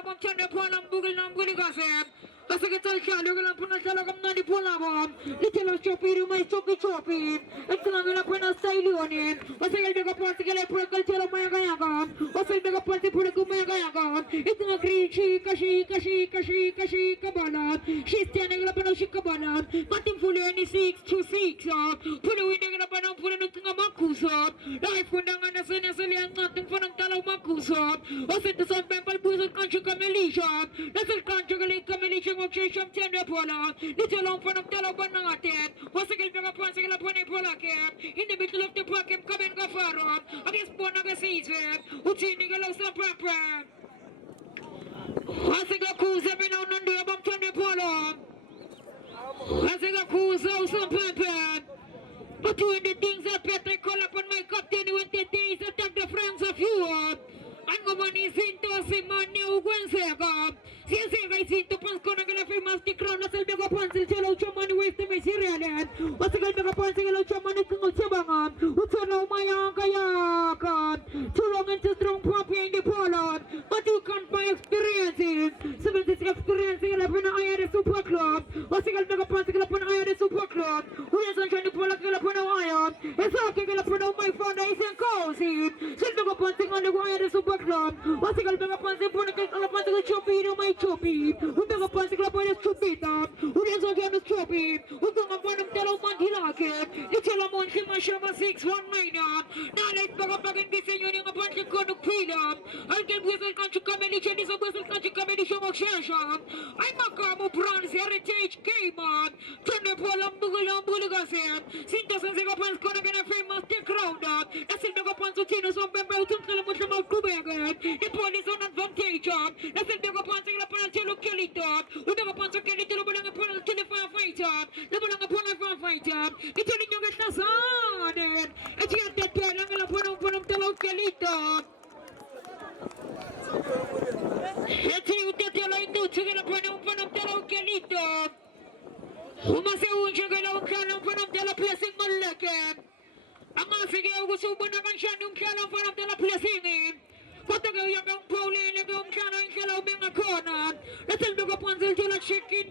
la bom chande pona mbugil na mbugil gasem. Kasi kita chalo galang puna chalo kam na di puna bom. Itelo chopi rumai chopi chopi. Itelo galang puna style onin. Kasi kalbe ka pona sigala pura kalchalo maya gaya gam. Kasi kalbe ka pona pura kumaya gaya gam. Itelo krichi kashi kabalat. Shistya nagala puna shikabalat. Matim fuli ni 626. Puna wina gala puna puna nutunga makusap. Life puna nga nasa liang natin puna talaw makusap. Kasi ito sa pempal pusat kancho kamelisha. Nasa kancho gali kamelisha. Sham tender pola, little long for Talo Banatet, was a girl of one single pony pola camp, in the middle of the pocket coming Gafaro, against Bonaga season, who's in the some proper. Was a Gakuza been on the above Tony Polo, was a Gakuza some pepper. But doing the things that Petra call upon my captain when the days attack the friends of Europe. Angomani Sinto Simani Ugwensega. Siensega Sinto Panscona Galafimas the crown of Selbega Pansil Cello Chamani with the Messirian. What's the Galbega Pansil Chamani Kungo Chabanga? Utano Mayaka Yaka. Too long and too strong puppy in the Poland. But you can't buy experiences. 76 experiencing in a super club. What's the Galbega Pansil upon a super club? Who is on the Polak upon a wire? It's talking upon my foundation cozy. Selbega Pansil on the wire super club. What's the Galbega Pansil upon the choppy, my choppy. Who took a Pansil upon a chopita? Who is again a choppy? Who took upon a Telomantilake? The Telomonti Mashama 619. Now let's go back and be saying a bunch of Konupila. I get with a country combination is a whistle country combination of Shasha. I'm a Kamo Bronze Heritage Game on. Turnapolam Bugulam Bulugasan. Sintos and Zegapans Konagan a famous Dick Rounder. That's in the Gapansotinos on Bembel to Telemushama Kubegan. The police on advantage. That's in the Gapansing upon Telo Kelito. We never want to get it to the Bulang upon a telephone fighter. The Bulang upon a fighter. It's telling you get the sun. It's yet that Telang upon Telo Kelito. It's you that you're like to chicken upon Telo Kelito. Who must say, who should go down upon Telo Placing Mulakan? I'm not figuring what's over the Shannon Kello upon Telo Placing. What the young Pauline and young Shannon Kello being a corner. Let's look upon the chicken.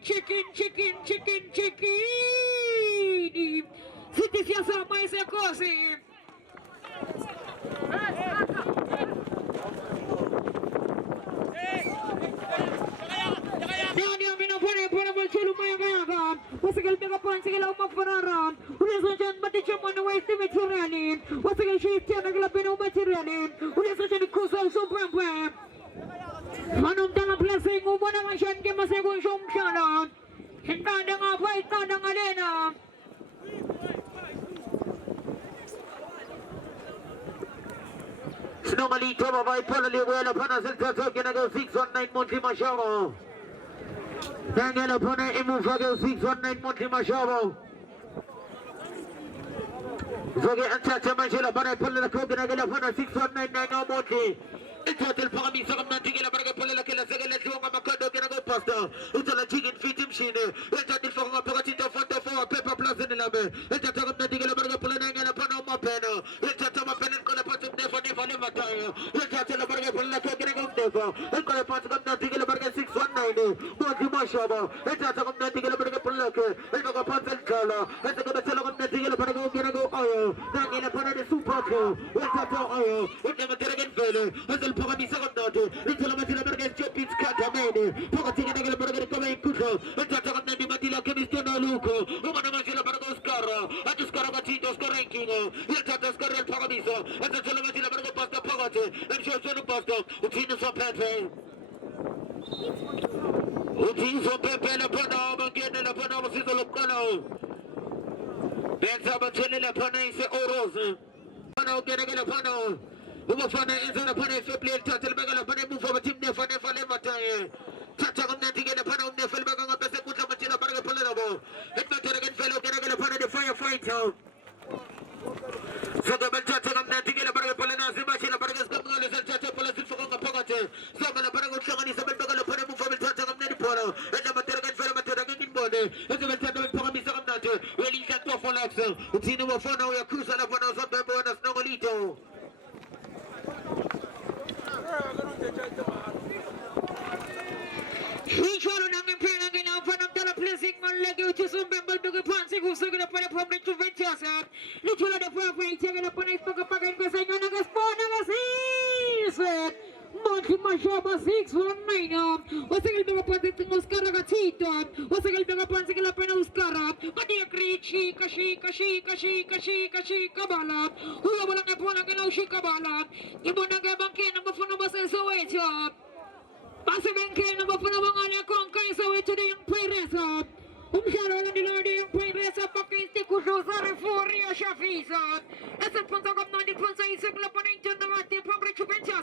Cities, yes, my cozy. What's a girl big up on Sigil of Ferrara? Who is a John Baticham on the way to Materianin? What's a girl she's telling a Pino Materianin? Who is such a Kuso Super Pam? Manum Tana blessing, who won a Shan Game a second Shom Shana. And Tandanga Fight Tandanga Arena. Normally, Toba by Polly well upon us and talking about 619 Monty Machado. Daniel upon a Imufago 619 Monty Machado. Zogi and Tata Machela, but I pull the coke and I get upon a 619 Monty. It's a little Pami, so I'm not taking a burger, pull a killer, second, let's go on my condo, get a go pasta. It's a chicken feet machine. It's a little for a potato for pepper plus in the lobby. It's a talk of nothing, a burger, pulling and a pan on my pen. It's a top of pen and call a pot of never never time. Let's have a burger, pull a coke and a go never. And call a pot of nothing, a burger 619. Monty Mashaba. It's a talk of nothing, a burger, pull a coke. And a pot and color. And a good tell of nothing, a burger, get a go oil. Then in a pot of the super cool. It's a top oil. It never did again failure. Pagami second note, little Matina Burger Chopins Catamene, Pocating and Burger Coming Kuto, and Tatakan Matila Kemistono Luco, Umana Machila Burgos Cara, and the Scarabatitos Caranking, Yatatas Carel Pagamiso, and the Telematina Burger Pasta Pagate, and Shoshana Pasta, Utinus of Pepe. Utinus of Pepe, and Panama, again, and a Panama Sizzle of Cano. Benzabatella Panese Oros, Pano, getting a Pano. Umafana into the Pane Fipli, Tatil Bagala, Pane move over Tim Nefa Nefa Levata. Tatam Nanti get a pan of Nefa Baganga, the Secuta Matilla Barga Polabo. It matter again, fellow, get a pan of the firefighter. So the Tatam Nanti get a Barga Polana, Zimachina Bargas Gamas and Tata Police for Pogate. Some of the Barago Chamani, some of the Bagala move over Tatam Nanipolo, and the Materagan Fellow in body. And the Tatam Pogami Samnata, really can't go for Laxo. Utino Fano, Yakusa Lavanos of the Bonus Nogolito. Each one of them playing again now for them to placing one leg to some member to the fancy who's going to put a problem to Ventures. Little of the property taken up on a pocket pocket because I know the spawn of a Monty Mashaba 619. What's a little bit of Oscara Gatito? What's a little bit of Oscara? But they agree, Shika Bala. Who are going to put a Shikabala? You want to get back in number 4 number says so. Pasibenke number 4 number Conquer so to the young players. Umsharo and the young players of Pakistan Kusho for Ria Shafisa. As a point of 90 points, I said, Lapanito Navati, Public Venture.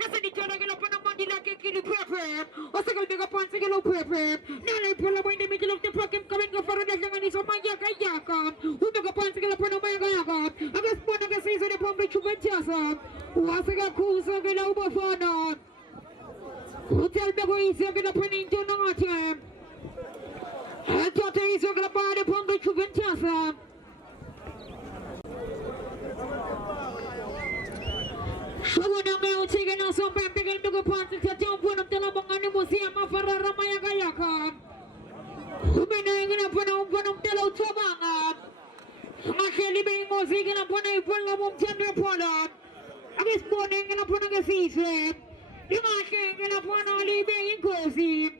That's a determination upon a money like a kiddy prepare. Or second bigger points, a little prepare. Now I pull away in the middle of the program coming for the Japanese of my Yaka. Who took a point upon a Mayaka. I guess one of the season of Public Venture. Was a cool circle over for now. Hotel Bego is going to put into no time. I thought he's going to buy the Public Venture. Shawuna Mel taking us up and beginning to go past the temple of the Labangani Museum of Ramayagayaka. Who been hanging up on Telo Tabanga? Mashali being Mosigan upon a full of Tender Pollard. I was born hanging upon a season. You are hanging upon only being cozy.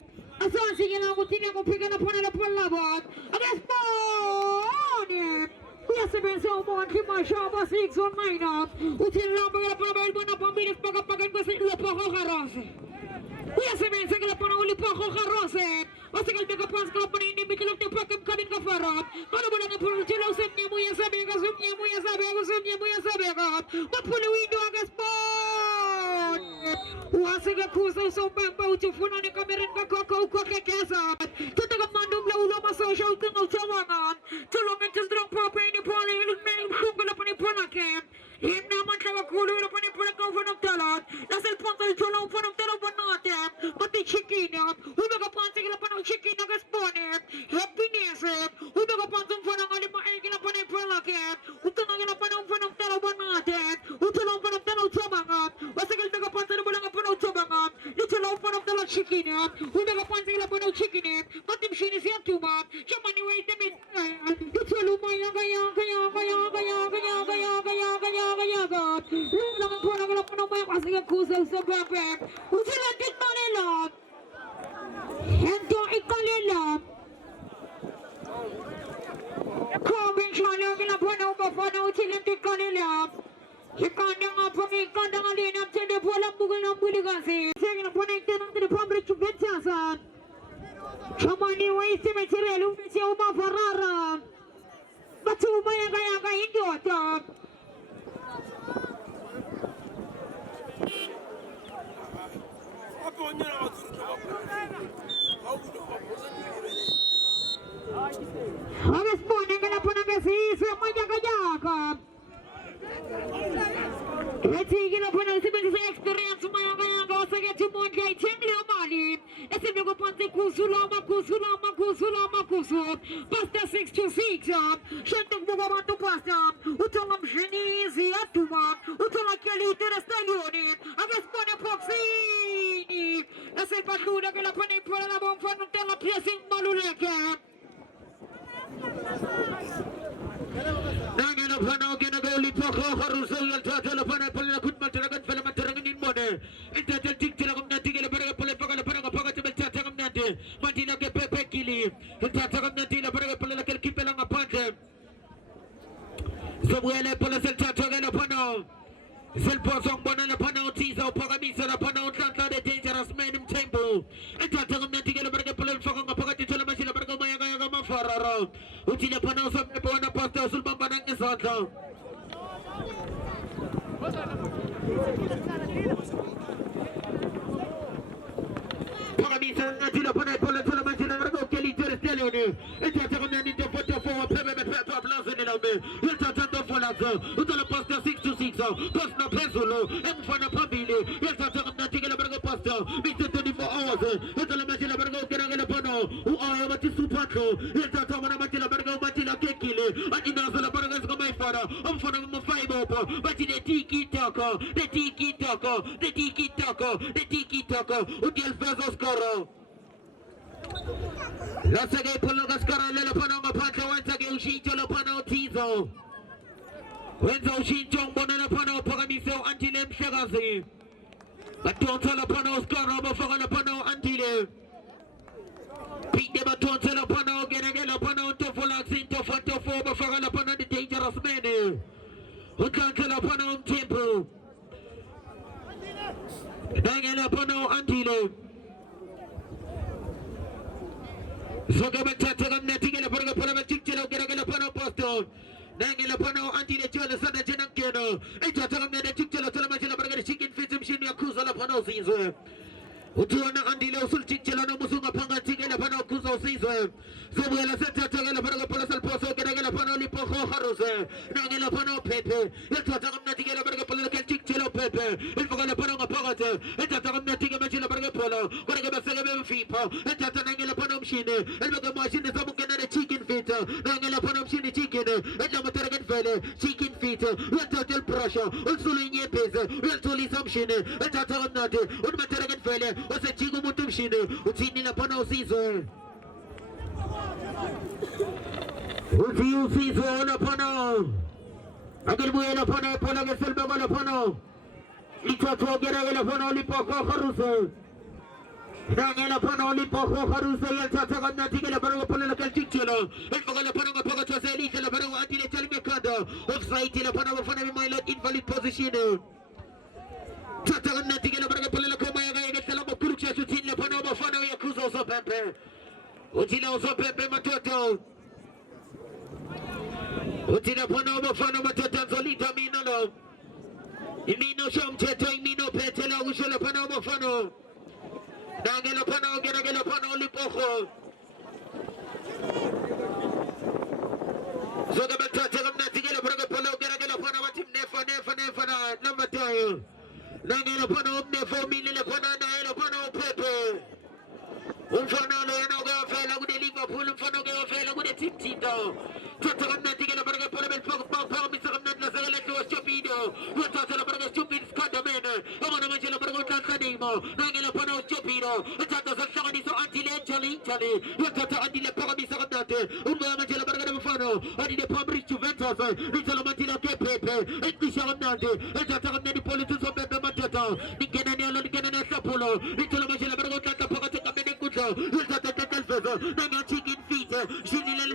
I saw singing out with Tino picking upon a Pollard. I was born. Yes, I've been so much in my shop 619. Which is not a problem upon me to pack up again with the Poco Rose. Yes, I've been singing upon only Poco Rose. What's the big upon company in the middle of the program coming to Farah? But I'm going to put a little Sunday, we are Sabiga, but put a window against Spawn. What's a cruiser so bad to Funani Cameron Coco Casa? To the command of Loma Social Tawanga. To long into strong property in the poly, name Google upon a Pona camp. Him now much of a cooler upon a Pona over of Talat. That's a pontal to long for of Talabanata. But the chicken, who took a ponting upon a chicken of a spawner. Happiness, who took a ponting for a Malima upon a Pona camp. Who took upon of Talabanata. Who took upon of Talamanga. What's a little ponting upon a Tabanga. Little open of the chicken, who took a ponting upon a chicken. But the machine is here too much. Somebody wait a minute. Little Somebody waste the material, Ferrara. But to my idiot. I was spawning upon a disease of my let's see upon a civil experience. My goes again to Monday, Timmy. It's a little Ponte Kusulama, Pasta 626, Shantok Bogamato Pasta, Utolam Genesi, Atuma, Utola Kelly, Terestaglioni, Agaspone Poxini, a Sepatuda, Galapane, Polabon, Fanutella, Piercing Maluleka. Nangin upon our Ganagoli, Poco, Haruso, Tatal upon a Polakut Mataragan, Filamataran in Mone, Intel Tikilam, Natigala, Pocket, Martina Pepe Kili, the Tatakam Natina, Polaka Kipelang upon them. Samuel Polasel Tatagan upon all. Selposong Bonana Pano, Tizo, Pogamisa, Pano, Tanta, the dangerous man in Temple. And Tatakam Natigala, Pocket, Pocket, Telemachina, Maya Mafara, Utina Panos of the Bona Pasta, Sulban is also. Pogamisa, Natina, Pona, Kelly, Terestelion, and Tatakam to put for Pepper Blossom in a bit. Let's talk for us, Utala Pasta 626, Pasta Pesulo, and Fana Pabili, let's talk Natigala Pasta, Mr. 24 hours, Utala Machina Bergo, Ganagapano, who are Matisu Paco, let's talk Matila Bergo, Matila Kekili, and in the Paragas of my father, I'm for the Five, but in the Tiki Taco, the Tiki Taco, Util Fazos Coro. Let's get Pologascara Lelapano Mapata once again, she Jolapano Tizo. Wenzo she Jong Bonapano Pagamiso Antilem Shagazi. But don't tell upon us, Garaba Faganapano Antile. Pete de Baton Telapano, Genagapano, Tofolax into Fanto for Faganapano, the dangerous man. Who can't tell upon Temple? Dangalapano Antile. Sogabata Natigala Panaga Chichelo, Genagapano Poston. Dangalapano Antile Chela Sana Janakano. It's a time that Chichelo Telamajala chicken fit machine Yakuza Lapano season. Utuana Andilo Sulchichelano Musunga Panga Tigala Pano Kuzo season. So we'll set a Tagala Panaga Polasal Poso, Genagala Pano Lipo Horose, Nagala Pano Pepe, let's talk about Natigala Panaga Polaka Chichelo Pepe, if we're going to put on a pocket, let's talk about Natiga Machila Panaga Polo, what I got a Fipo, let's talk about Nagala Pano Machine, and look at machine is a chicken feet, Nagala Pano Machine chicken, and Namataragan Valley, chicken feet, let's talk about Prussia, also in Yapes, let's talk about Machine, let's talk about Nati, Mataragan Valley. What's a chico mutumshine? What's in the Pano season? What's you season upon all? I can wait upon a Panaga Silva upon Lipa to get upon all Lipo Haruso. Nangel upon all Lipo Haruso, Tatagan Natica Political Titulo, and Fogala Panaga Pogata, Little Panago Anti Telemacada, offside in a Panago Fanami Milo invalid position. Tatagan Natica Political Utina Panama Fano Yakuzo Pepe Utina Pepe Matoto Utina Panama Fano Matoto Zolita Minolo Imino Sham Teto Imino Petela Ushula Panama Fano Nangela Pano Ganagala Pano Lipocho Zogabata Telam Natigala Braga Polo Ganagala Pano Tim Nefa number 2 Nangela Pano Nefa Minila Pana Pano Pepe Unfano Leono Fela with the Liverpool Unfano Fela with the Tito Tatagan Natigala Braga Polo Papa Mr. Natla to a stupido what Tata Braga stupid Scandamena I want to mention a Braga Tansanimo Nangela Pano Stupido Tata Sani so Antile Chali what Tata Antile Pamisa Nate Umamajala Braga Fano I did a public Juventus Little Matila Pepe and Tisha Nante and Tata Nadi Politus of the Matata Nikanana Sapolo Little Majala Braga Tata Pagata Tata chicken feet Shinile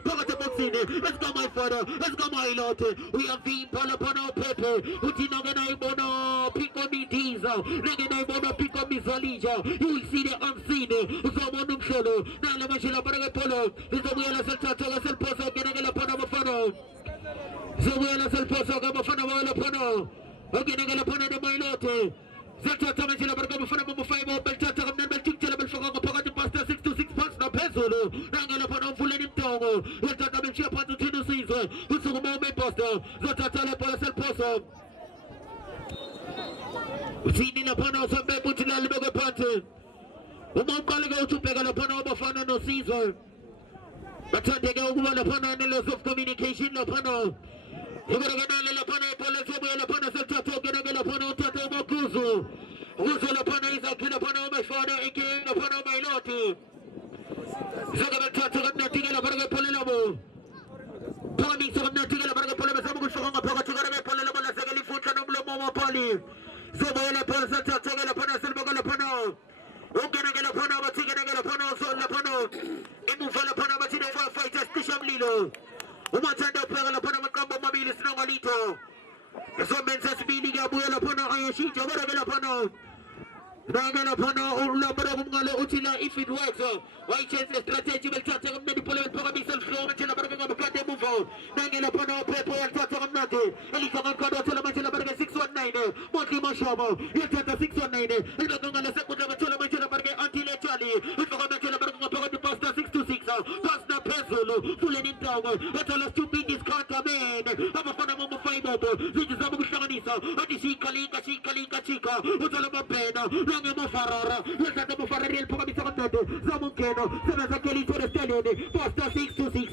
Pagata Boxine let's go my father let's go my lord we have been Palapano Pepe Utinagana Bono Pico Mitiza Negana Bono Pico Misalija you will see the unseen Zamonum Solo Nala Machila Braga Polo is the Willa Saltata Salposo Ganagala Panamafano Zawella Salposo Gamafano Pano Oganagala Pana de Mailote Zata Tamachila Braga Fana 5 Beltata Belchilla Belfaga Pagati Pasta 6 to 6 parts no peso Nangala Pano Full Tongo Zata Belchia Patu season Usumo Pasta Zata Tala Salposo Sini Pano Sambe Putila Liboga Pante Umam Kalago to Pegala Pano Bafana no season but they go over the Pano and loss of communication Lapano. You're going to get a Lapano, Polo, Lapano, Tato, Ganagala Tato Mokuzu. Who's the Lapano is a Kilapano, my father, aka Lapano, my lord. Zagabata, Natigala Paraga Polabo. Tommy, so Natigala Paraga Polabo, Pogata, Polabo, Sagali Futanoblo, Momo Poli. Zobola Polsata, Tagala Pana, Silbogala Pano. Oganagala Pano, Tiganagala Pano, Solapano. Imufala Pana, Batino Fighters, Tishamlilo. Umatanda Pagala Pana, Macamba Mobile, Snowalito. Some men says meaning Abuela Pano, Ayashita, Varagala Pano. Nagala Pano, Ulabara Utila, if it works, why change the strategy will touch on many polemic Pagamisal flow until the Barga of Kate move on. Nagala Pano, Pepo, and Tata Nati, Elika Kado, Telamachila Barga 619, Monty Mashabo, Yatata 619, and the Ganga Sakura Telamachila Barga until Charlie, and Pagamisala Barga Pasta 626, Pasta Peso, full in town, but all to beat this conta man. I'm a fan of Fibo, which is Abu Shanisa, and she Kalika Chica, who's all about Pena. Farara, yes, at the Farrell Pogamisakata, Zamunkeno, Savazakeli to the Stallion, Pasta 626,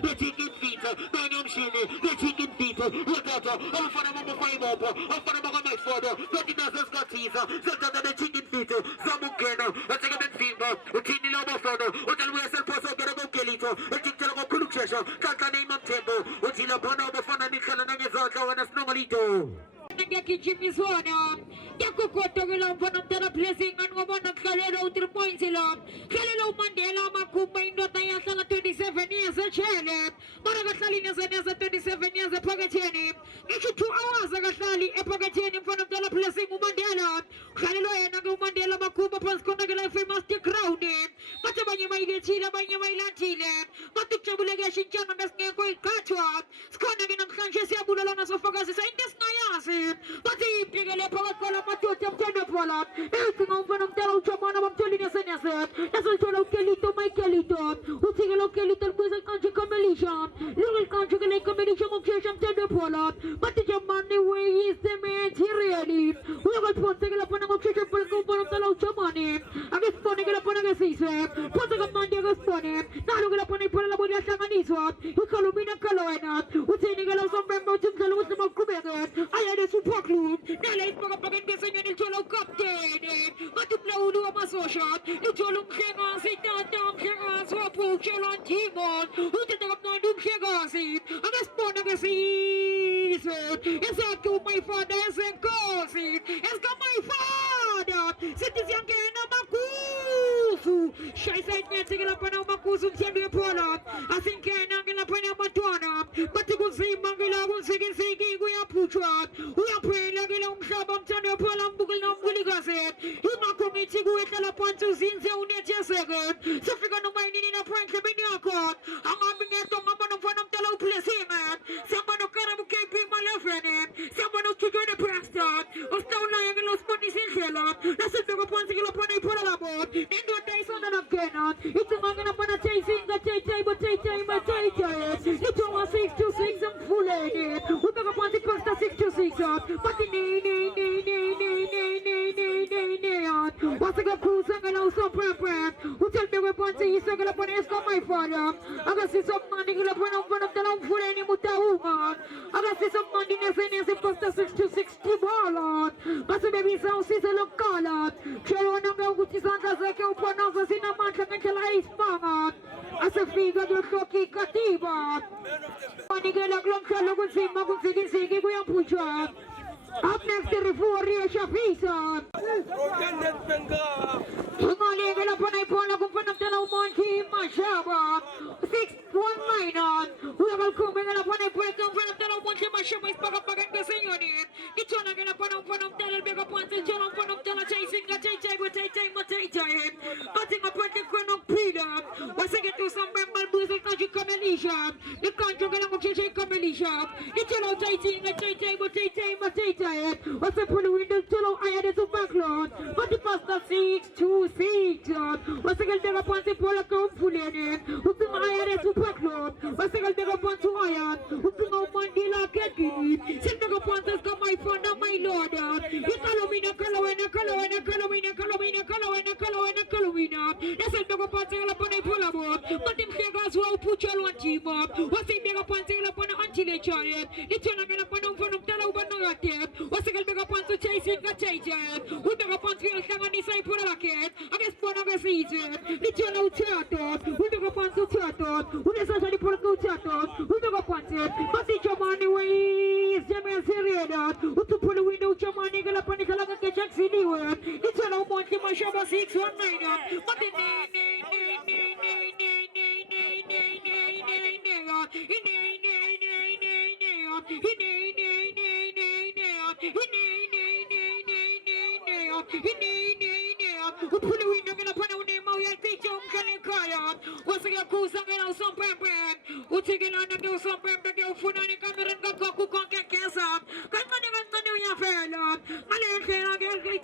the chicken feet, Daniel Shini, the chicken feet, Watata, Alfanama Fibo, my father, 30,000 Scotties, the chicken feet, Zamunkeno, the second feet, utini lobo fono utalwe sel poso kero go kelito utitelo go kulukshesho kanta nei mamtembo utila bono bo fona mikhala nanye zotla wana snomalito Kijimizwana, Yakukota will open up the blessing and woman of Kalero to the point. Kalero Mandela Makuma in Dotayasala 27 years a child, Maragasalina Zanasa 27 years a Pagatini. It's 2 hours Agasali, a Pagatini in front of the blessing Mandela. Kalero and Mandela Makuma Pasconagala famous to crown him. But when you might get Chila by your Chile, but the Chabulegation Chanamas Neko Katua, Sconagan of Sanchez Abulana Sofagas is in this Nayasi. Pati pigale pawakala matuta mtendo pola. Eti ngomfano mtela uchamana mteli nyesenyese. Nasa uchola ukelito maikelito. Utigala ukelito mbuza kanchi kamelisha. Lugil kanchi kale kamelisha mkshesha mtendo pola. Pati jamani we is the materially. Uyagal ponte gala pana mkshesha pola kumpano mtela uchamani. Agis pone gala pana gasiswe. Ponte gamandi agis pone. Nalu gala pana ipola la bodi asanganiswa. Ukalumina kaloena. Utini gala usombemba utimkala usama kubege. Ayade super club, nella il pagapagan che segna il cielo capitene, ma tu plaudo a masoshat, il cielo chega si tanta chega sua puccia l'antimo, tutte da non chega si, adesso che si, esatto my father is in cosi, esca my father, senti anche na makusu, shai sai niente che la pana makusu sempre pola, asinché anche la pana matona, ma ti così mangela con seghe qui a puccia. We are praying like a long shabam channel polam bugulum guligase. You not coming to go at la point to sin zone yet second. So if you're gonna mind in a prank to be near court, I'm having a tongue upon of the low place here, man. Someone who can't keep my left hand, someone who's to join the press start, or stone lying and lost money in Shella. That's if you're upon to get upon a pull about. And do a day son of Kenan. It's a man upon a chasing the table, it's all 6 to 6 and full aid. We got upon the cost 6 to 6 up. But the what's a good cruise and also prep? Who tell me we're to you second upon his my father? I got see some money upon one of the long full any mutahuma. I got see some money in a post 6 to 60 ball. But the baby sounds is a look color. Cheronaga, which is under the upon us in a month until I spang. As a figure of Shoki Katiba. Money get a glum fellow with him, I was saying, we are put up. Up next to the 4 years Shafisa. Money get up on a pole of the Monty Mashaba. 6-1 minor. We are coming up on a point of the Monty Mashaba is back up against the senior. It's on again upon the big upon the John upon the chasing a tay with a time. Putting up the Queen of Prida. Was again to some member music as you come Elisha. The country going to come Elisha. It's all chasing a tay with a time. Was a pull window to I had a backload. But the past 6 to 6. Was a girl upon the Pola Fulani. Who took I had a backload. Was a girl upon to iron. Who took no Mandela Kaki. Send the upon the my friend of my lord. You follow me, Colomina. That's a dog upon a pull but if you guys will put your one team up, what's a big upon upon an anti chariot? It's not going to put on from Telobanagat. What's a big upon to chasing a chaser? We beg upon to come on his side for a rocket. I guess one of the season. It's your no theater. We beg upon to theater. Who is actually put a theater? We beg upon it. But it's your money ways. Jamen Syria. Who to pull a window, your money, Galapanical, get Jackson. It's a no Monty Mashaba 619. But the once again, who's again some pepper? What's again on the do some pepper? Go for any camera and go cook and cancer. Come on, even to New York Fair. Malaysia,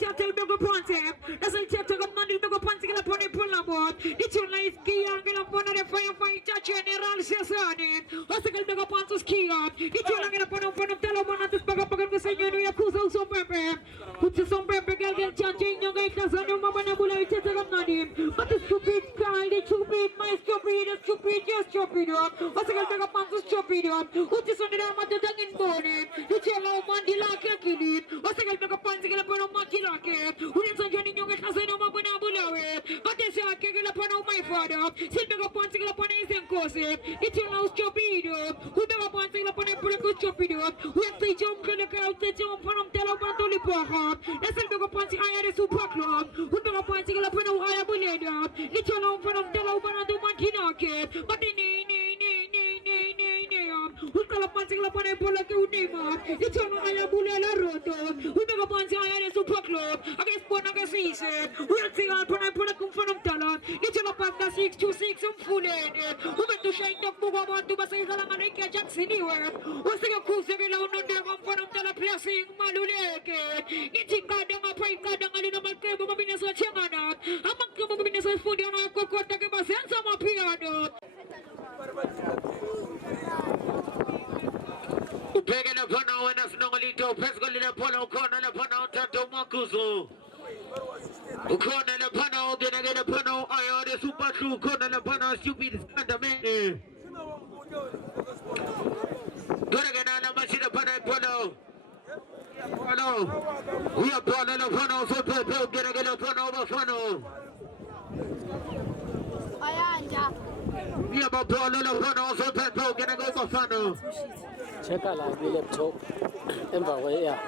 I'll tell you upon him. That's a chapter of money to go punching upon a pull aboard. It's your nice key angle upon a firefighter general Sasani. What's again to upon to ski up? It's your angle upon a telephone at the back up against the senior Yakuza some pepper. Put some pepper, get chanting your guys as a new Mamanabula of money. But the stupid guy, the stupid, my stupid, just stupid. What's again to upon to stupid? What is on the arm of the tongue in morning? It's your low Mandela Kaki. What's again to upon to get upon a Makilake? Who is a joining you as a Mamanabula? But they say, Mark, get up on my father. Sit back up on single upon his inclusive. It's your house chopido. Who back up on single upon a pretty chopido. We have to jump to the crowd, to jump from Telabantoli Pahab. Let's back up on the Iron Super Club. Who back up on single upon a higher bullet. It's your home from Telabana to Mantinake. But in who call up on single upon a Polak Udima. It's your higher bullet. Who back up on the Iron Super Club. Against Bonaga season. We'll see on Panakum from Tala. It's your past 626 and full end. Who went to shine the Bugama to Basalamanaka Jackson anywhere. What's the cruise of the from Tala pressing Maluleke? It's in Kadama Pike Kadama Makabo Minnesota Chamana. Among Minnesota food on a cocoa Takabas and some piano. Pegando Pano and a Snowlito, Pescolina Polo, Corner Pano, Tato Macuso. Corner Pano, then again a Pano, I order Super True, Corner Pano, stupid Scandamene. Good again, I'm a machine upon a Polo. Polo. We are Polo Pano, so Polo, get again a Pano over Pano. We are Polo Pano, so Polo, get a go for Pano. Check out like the laptop. Ember, yeah.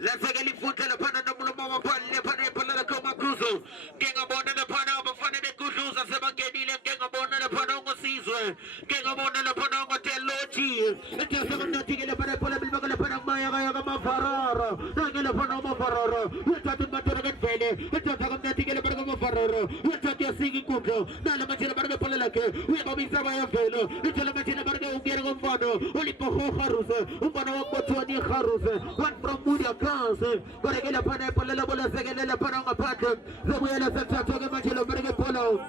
Let's get the foot and the pan and the Mama Political Macuso. Gang about the Panama Funny Cusos and Sabakini, gang about the Panama Caesar, gang about the Panama Telochi, and just nothing in the Panama Panama Farara, Nagel Panama Farara, we're talking about the Fede, we're talking about the Panama Farara, we're talking about singing Kuko, Nalamachina Palaka, we have a Mr. Fellow, it's a Machina Bargo, Gergo Fado, only Poho Harus, Upano Potoni Harus, one from Mudia. But I get a pineapple, a second, and a panama pattern. The way I said, talking about the American Polo.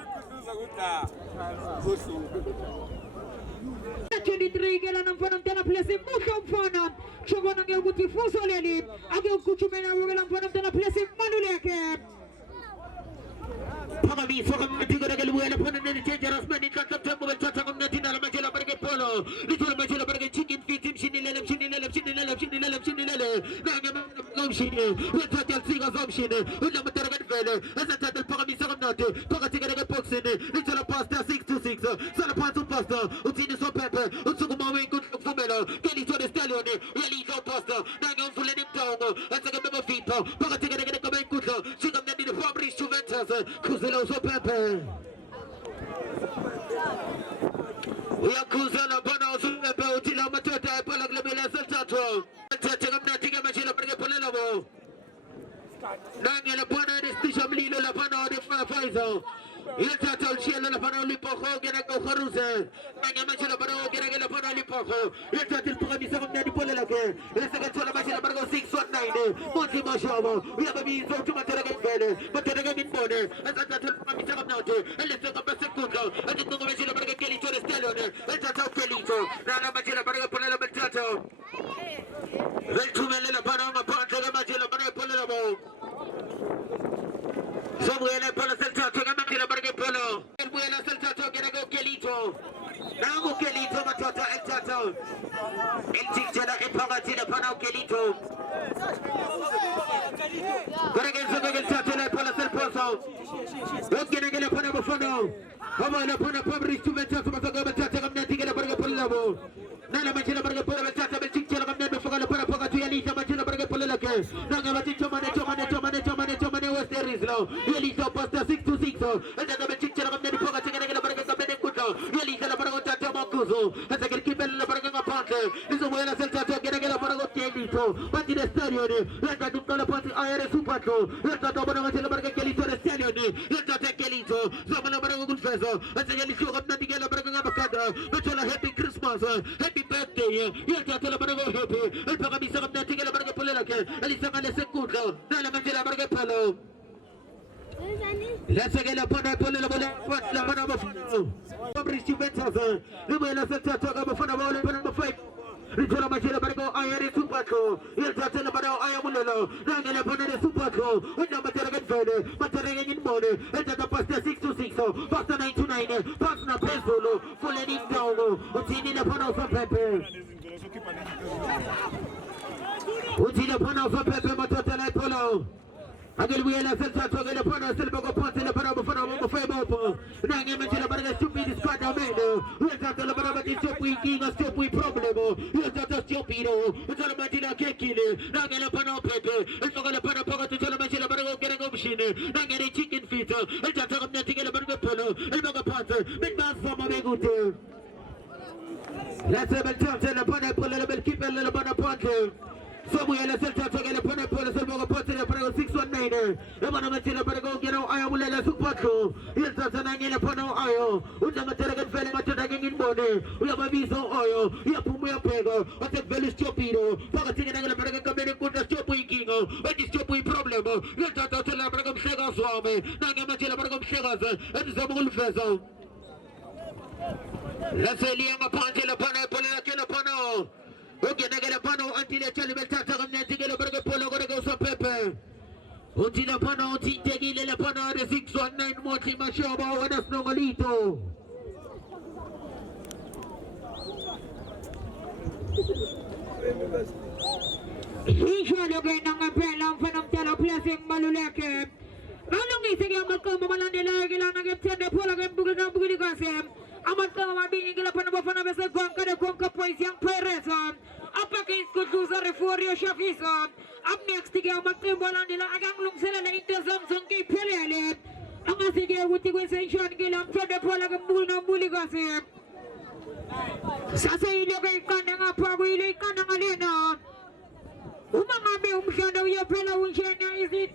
23 get an upon them, place in Musham Fana. Chogona get with the Fusoleli. I go Kuchumena, we're going to put a place in Manuleke. Pagavi, so I'm going to get away upon the dangerous man in September with Tatam Natina Magella Burger Polo. Little Magella Burger chicken feet him, Shinilla, let's get singers option. With the Mataragan Valley, as a title Pagavi Sagamati, Pagatica Boxing, little pasta 626, Salapato pasta, Utino Pepper, Utsukuma, good Fumelo, Kelly to the Stallion, really no pasta, Nagam for letting down, as a member of people, Pagatica come and good, Chicken that did the Fabric Juventus, Cuselo so Pepper. We are Cusela Bono, Super Tila Matota, Palaglamila Saltato, Tatum Machine of Polelabo. Nangel upon the station, Lilo Lapano, the Pfizer. Il Tatal Cielo Lapano Lipoho, Ganago Haruse, Nangamachina Pano, Ganagala Pano Lipoho, il Tatil Pamisa of Nadi Polelake, let's get to the Machina Bargo 619, Monty Mashavo, we have a means of Mataragan Valley, but the Regamin border, as a Tatal Pamisa of Nati, and let's take up a Secundo, and the Machina Barga Kelly to the Stallion, and Tatal Kelito, Nana Machina Barga Polella Tato. Then two men in the Panama Panta, the Machina Barga Polella. Somewhere in Polo Celta, Togamaki, Barga Polo, and we're a Celta talking about Kelito. Now Kelito, Matata, and Tato. El Tichana, and Pagatina, Pano Kelito. Corregation, Tato, Polo Celta. What's getting a Panama Fono? Come on, upon a public to Meta, Tata, Natica, Barga Polo. Nana Machina Barga Polo, Tata, Chicha, and never forgot about Pagatuani, Machina Barga Polo. Nagamatito, was there is low. Really, so pasta 626. And then the Chicha of the Poga, Barga Polo. Really, the Barga Macuso. As I can keep in the Barga Panta. This is where I said to get a Barga Kelito. But in the stadium, let that call upon the Iron Superco. Let that open up the Barga Kelito, the stadium. Let that take Kelito. Some of the Barga good vessel. As I can show up nothing in the Barga Macada. But all a happy Christmas, happy birthday. Let that tell a Barga happy. And Pagami some nothing in the Barga Polaka. And it's a Secundo. Nana Mantilla Barga Polo. Let's get upon a Polilla. Fabrice Juventus, the way I said to talk about the fight. Ritolo Machila Bargo, I am Supako, Il Tatalabado, I am Mulelo, Nangela Ponade Supako, with number Telegan Fede, Matering in Mode, and the Pasta 6 to 6, Pasta 9 to 9, Pasta Pesolo, Fulani Down, Utini the Pano for Pepe. Utini the Pano for Pepe, Matala Polo. Again, we are a center to get upon us, Silver Pont in the Panama for our Fable. Now, you mentioned about the stupid squad of men. We're not the Panama stupid king or stupid problem. You're not a stupido. It's all about the cake. Now, get upon our paper. It's all about a pocket to tell them about the getting up machine. Now, get a chicken feet. It's a talk of nothing about the polo. And about a potter. Big man from a big hotel. Let's have a chance and upon a pull a little keep a little bit of potter. So we are a center to get upon a pull a silver potter. 619. The man of the Parago, you know, I will let us Supako. Here's the Sanang upon our oil. We have a telegram felling at the in body. We have a visa oil. You have Pumia Pego. What's a very stupido? Focusing on the Paragon coming good as Chopu King. What is Chopu problem? Let's talk to the Paragon Segas for me. Nangamachilla Paragon Segas and the Bull Vessel. Let's say Liam upon Telapana, Polakilapano. Okay, Nagalapano until the Chalibata and Natigala Burger Polo goes on Pepper. Until the Pano, Tigi Lapano, the 619 Moti Mashaba, and a Snowalito. He's again on a pelam from Tela Placing Malulake. How long is the Yamako Malandela and get the Polagan Bugan? Amaka being a Panabafana Conquer Conquer Poise Young Perez. Up against Kutuza Reforio Shafisa. Up next to Gamaki Balandela, Aganglum Sela into Samsung Pele. Amasiga with the Wessation Gilam to the Polagan Bulna Buligasi. Sasa Logan Kananga Pagui Kanangalena. Umanga Umshano Yapela Unshana is it?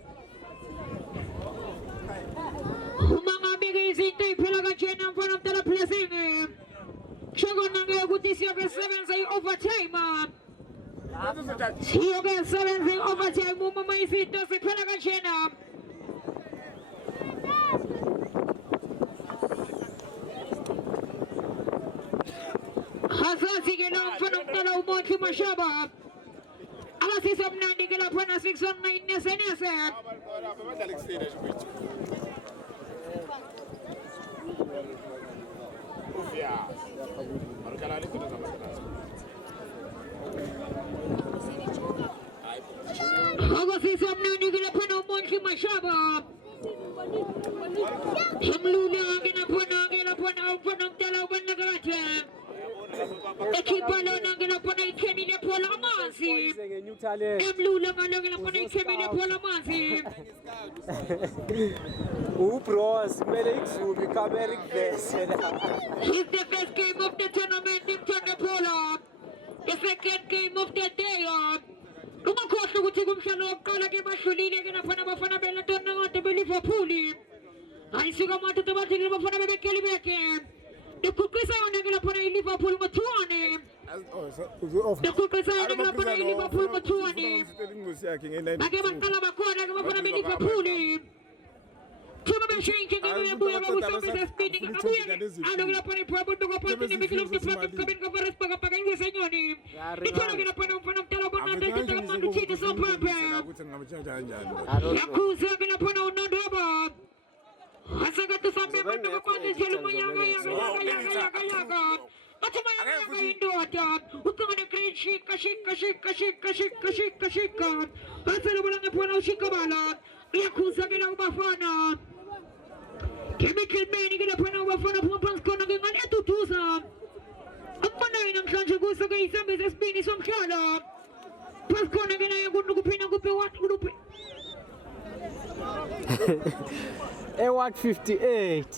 Umanga Big is it? Pelagan in front of the placing. Shagonanga with this yoga 7 say overtime. Yoga 7 say overtime. Mumma is it? Does the Pelagan? Hasasi get on front of the Monty Mashaba. Alasis of 90 get up on a 619 SNS. Alasis of 90 get up on a Monty Mashaba. Himluna get up on a front of the Ekipalo nangina pona ikemi le pola manzi. Emlu nangina pona ikemi le pola manzi. Bros, kumele ikamera ikuvese. It's the first game of the tournament in Pola. The second game of the day. Kumakhohle ukuthi kumhlalo wokuqala ke bahlulile ke nafana bafana bela tournament be Liverpool. Ayisuka mathatha bathini bafana bebekeli beke. The cookies are going to put a Liverpool Matuani. The cookies are going to put a Liverpool Matuani. I gave a Calabacon, I gave a Liverpool. Two machine king and a boy with something spinning. I don't know what a problem to go in the middle of the pocket coming over us, Pagapagan was saying your name. It's not going to put up on Telabon, they can tell the cheat is on purpose. Yakuza going to put on Nandaba. Asaga to some member of the party, Yaga. But my daughter, who come in a great shika. I said, I'm going to put out Shikabala. Yakuza get out Bafana. Chemical man, you get up on our phone of Pumps Conning and to do some. I'm wondering, I'm trying to go so gay, some is spinning some color. Pumps Conning and I am going to go pay what group. A158.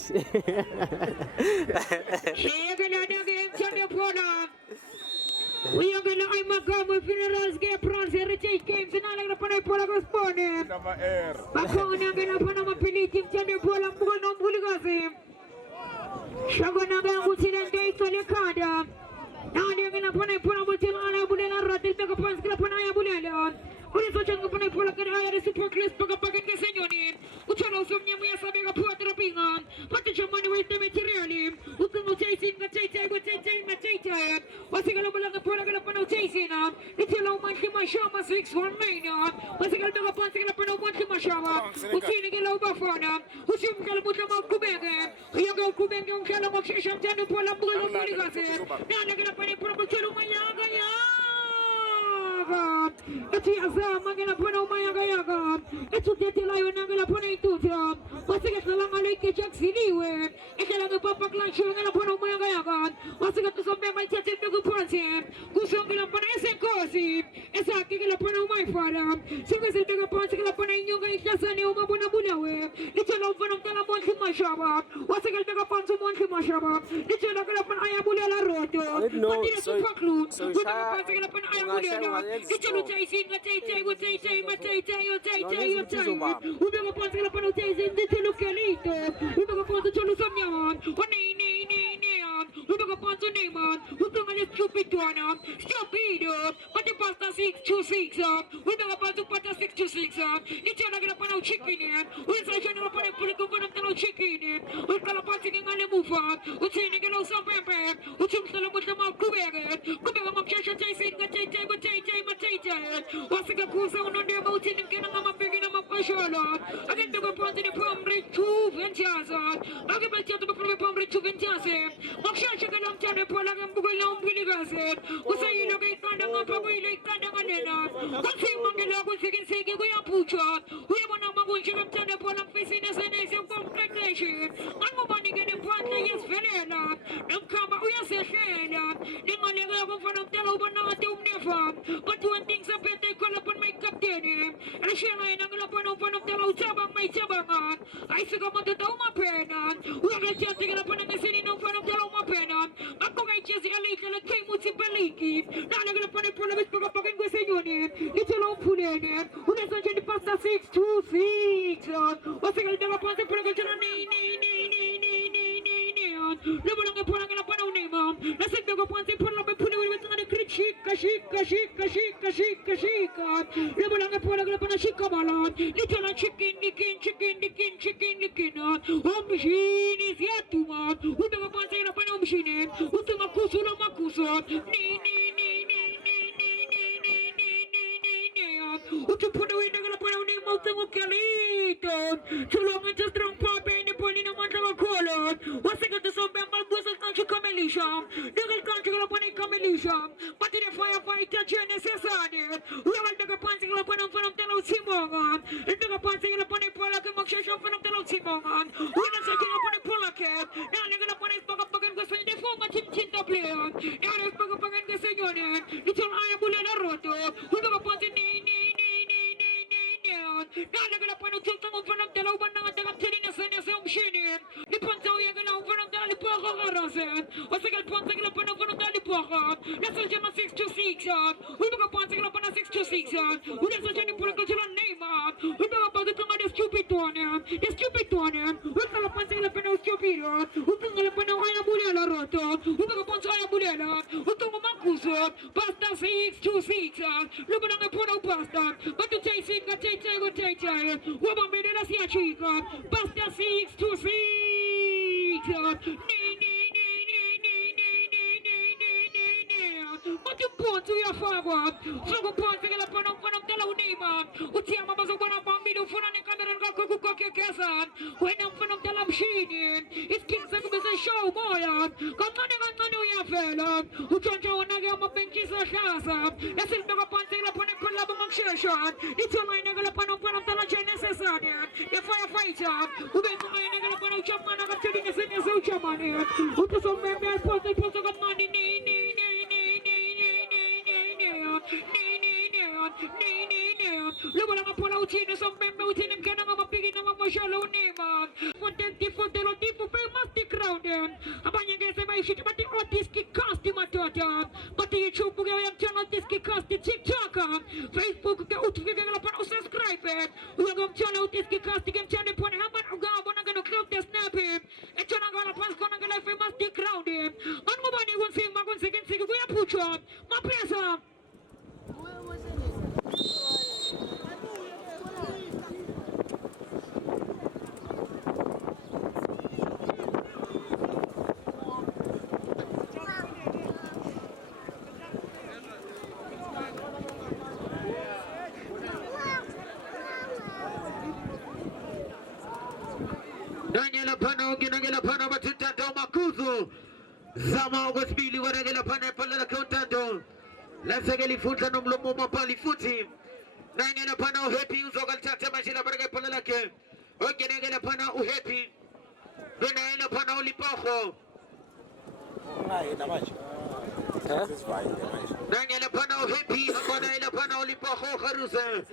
We are going to come with funerals, get bronze, heritage games, and all of the Pola Gospone. Bakona going to put on a penitent Channel Pola Mono Buligasi. Shagonaga would sit and date on your card. Now they're going to put a Pola Butina Budena Ratil, take a pants, Clapanaya Budella. What is such a company for a super class Pagapagan Senoni? Which are also near me as a big portrait of Bingham. What did your money with the material? Who can chase in the chase with the what's he going to put on the product of Mashama 619. Once again, the Pons again, the Monte Mashama. Utini Gilobafana. Usim Galabutama Kubega. Yoga Kubega, Kalamok Sham, Pola Buligase. Now they're going to put a problem Mayaga. Eti azama ngela pona umayaga yaga etu tetelayo ngela pona itutra wasike tsalanga leke jacksiliwe ekela ngepapa klansho ngela pona umayaga yaga wasike tusombe maitete kuponse kusongela pona esenkosi esaki ngela pona umayfara singese ngela pona ngela pona inyonga ihlasani umabona bunawe litshela umfana mntana monke mashaba wasike ngela pona monke mashaba litshela ngela pona ayabulela roto batile kupaklu ngela pona ayabulela litshela utayisi ngatayitay utayitay matayitay utayitay ubeka phansi ngela pona utayisi ndithelo kelito ubeka phansi tholo samnyan ubeka phansi neman ubeka le stupid one stupido pati pasta 626 ubeka phansi pasta 626 litshela ngela pona chicken uyisayishona ngela pona puliko pona mtalo chicken ukala phansi ngale mufa uthini ngelo sopempe uthi mhlala muhlama kubeka mamshesha tayisi ngatayitay matayitay wasika kusa unondema uthini ngena ngamabheki namapashala agende kweponti ni pombre 2 ventures akebethatha baphume pombre 2 ventures ngokusheshe ke lamthane phola ke mbukela umpilikazi usayilo ke iqanda ngapha kuyile iqanda nganena kuthima ngelo kufikiseke kuyaphutshwa uyabona makunje kamthane phola mfisini senese komqeqeshi angubani ke nemphandle yesivelela nomkhamba uyasehlela ningaleke kumfana umntana ubona ngathi umnefa but when things are better call upon my captain and shela ina ngala pona upona umntana uthaba mayithabanga ayisika motata umapena uyakhethe ngala pona ngesini nomfana umntana umapena akoka ichezi elihle lekhimuthi beliki nala ngala pona phola besibhaka bhaka ngwesenyoni ngithola uphulene unesanje ni pasta 626 wasika ngala pona phola ngithola ni lebona ngaphola ngala pona unema nasibeka phansi phola bephule wethu shika lebona ngaphola ngala pona shikamala lithola chicken umshini siyaduma ubeka phansi ngala pona umshini uthunga kusula makuso utupuna wina ngala pona unema uthunga kelito tulonga just strong pop in the pony no matter what color wasika tusombe malbusa kanchu kamelisha ngal kanchu ngala pona kamelisha batire firefighter genesis ane uyawa daga pansi ngala pona mfana mtala usimonga daga pansi ngala pona pola ke makshasha mfana mtala usimonga una sakina pona pola ke na ngala pona isbaga ngasa de fonga chinta player era isbaga ngasa nyone little aya bulela roto uyawa pansi nala ngala pona utulta mfana mtala ubana ngata mtini senese umshini liponza uyagala mfana mtala lipoka garase wasika liponza ngala pona mfana mtala lipoka nasa jama 626 ubeka pansi ngala pona 626 unasa jani pona kutula neema ubeka pansi tanga the stupid one ukala pansi ngala pona stupido ukala pona aya bulela roto ubeka pansi aya bulela utunga makuso pasta 626 lubona ngapona pasta batu chasing ngate wabambedela siyachika pasta 626 Ponto uyafakwa sokuphonsi ngela pona mfana mdala unema uthi amabazobona phambili ufuna nekamera ngakho kukokekeza wena mfana mdala mshini isikingise kubese show moya kancane uyavela utshontsha wona ke amabhenkisi ahlaza esibeka phansi ngela pona collab ngakshesha ithola ina ngela pona mfana mdala genesis ane the firefighter ubeka ina ngela pona uchamana kathini ngesenye uchamane uthi someme photo kamani lebona ngaphola uthini sombembe uthini mkena ngamapiki ngamashalo unema fotelo tipo famous crowd abanye ngeze bayishithi bathi otiski cast matota bathi YouTube ke uyamthola otiski cast TikTok Facebook ke uthike lapha usubscribe uyamthola otiski cast ke mthande phone hamba ungabona ngeno clip the snap ethona ngala phansi khona ngala famous crowd angubani kunzima kunziki kuyaphutshwa maphesa Nangela pana ginangela pana batutando makuzo. Zama ugosbili waragela pana pala la contando. Lasageli futa no mlomo mapali futi. Nangela pana uhepi uzogal tata mashila barage pala lake. Oginangela pana uhepi. Nangela pana ulipaho. Nangela pana uhepi. Nangela pana ulipaho kharusa.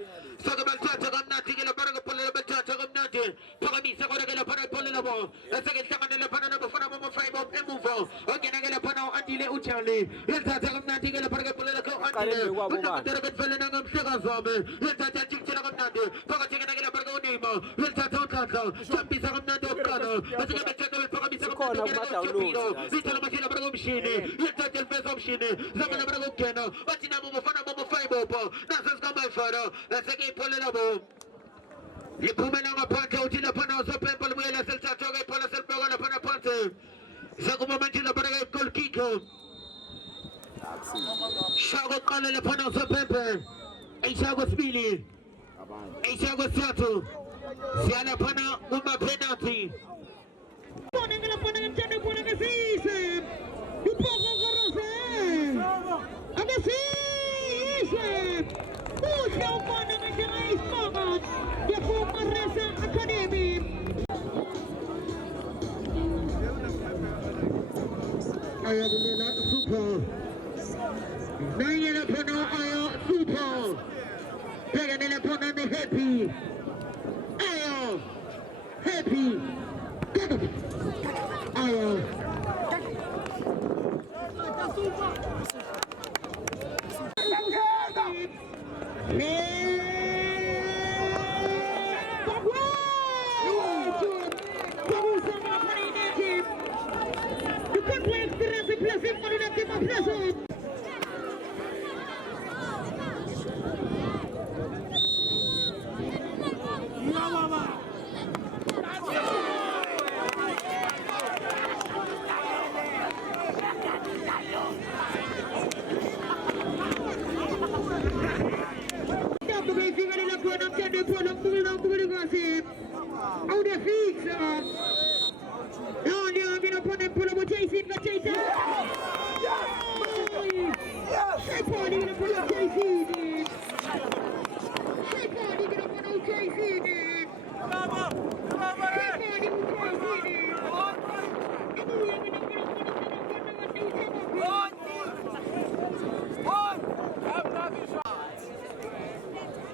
Sagabal tata gamnati gela barage pala la tata gamnati. Pagami sagora gela pana pala la bo. Lasagel takana pana na bafana mo faibo emuvo. Oginangela pana andile uchali. Yelta gamnati gela barage pala la ko andile. Unna taragat pala na ngam sagazame. Yelta chikchila gamnati. Pagatinga gela barage unima. Yelta tata. Sambi sagamnati okano. Asagel betchado pagami sagamnati gela chapiro. Vitala machila barage mshini. Yelta telfezo mshini. Zamana barage kena. Batina mo fana mo faibo po. Nasas gamay fara. Lasagel pala la bo. Lipumena mapante utila pana usope pala mwela selta toga pala selpa wala pana pante. Saguma manjila para gol kiko. Shago kala la pana usope. Shago spili. Shago sato. Siala pana uma penalty. Pone la pone mchane pone mesise. Dupoka garose. Agasise. Usha upana mchane ispoga. Yafu Maresa Academy. Ayadela super. Nayela pana ayo super. Peganela pana ne happy. Ayo happy. Ayo.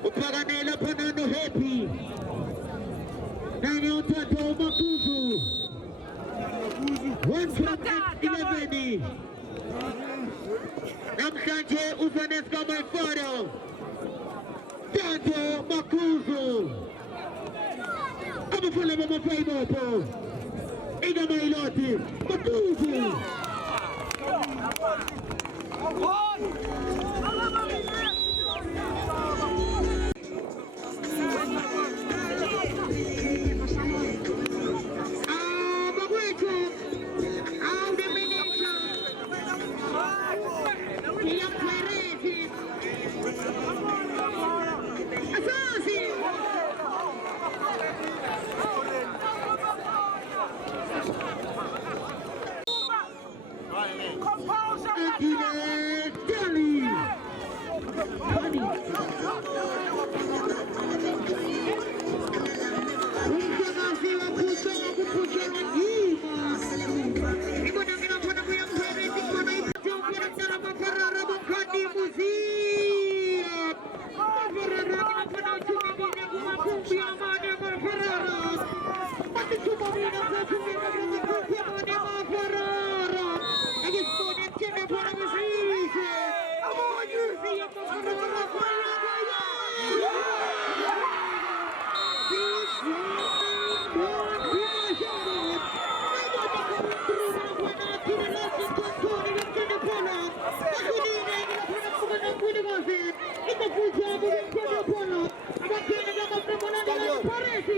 Upaganela panano happy. Nani utato makuzu. 1 from 11. Namshanje uzaneska my father. Tato makuzu. Amafula mama faibo po. Ina mailoti makuzu. Parece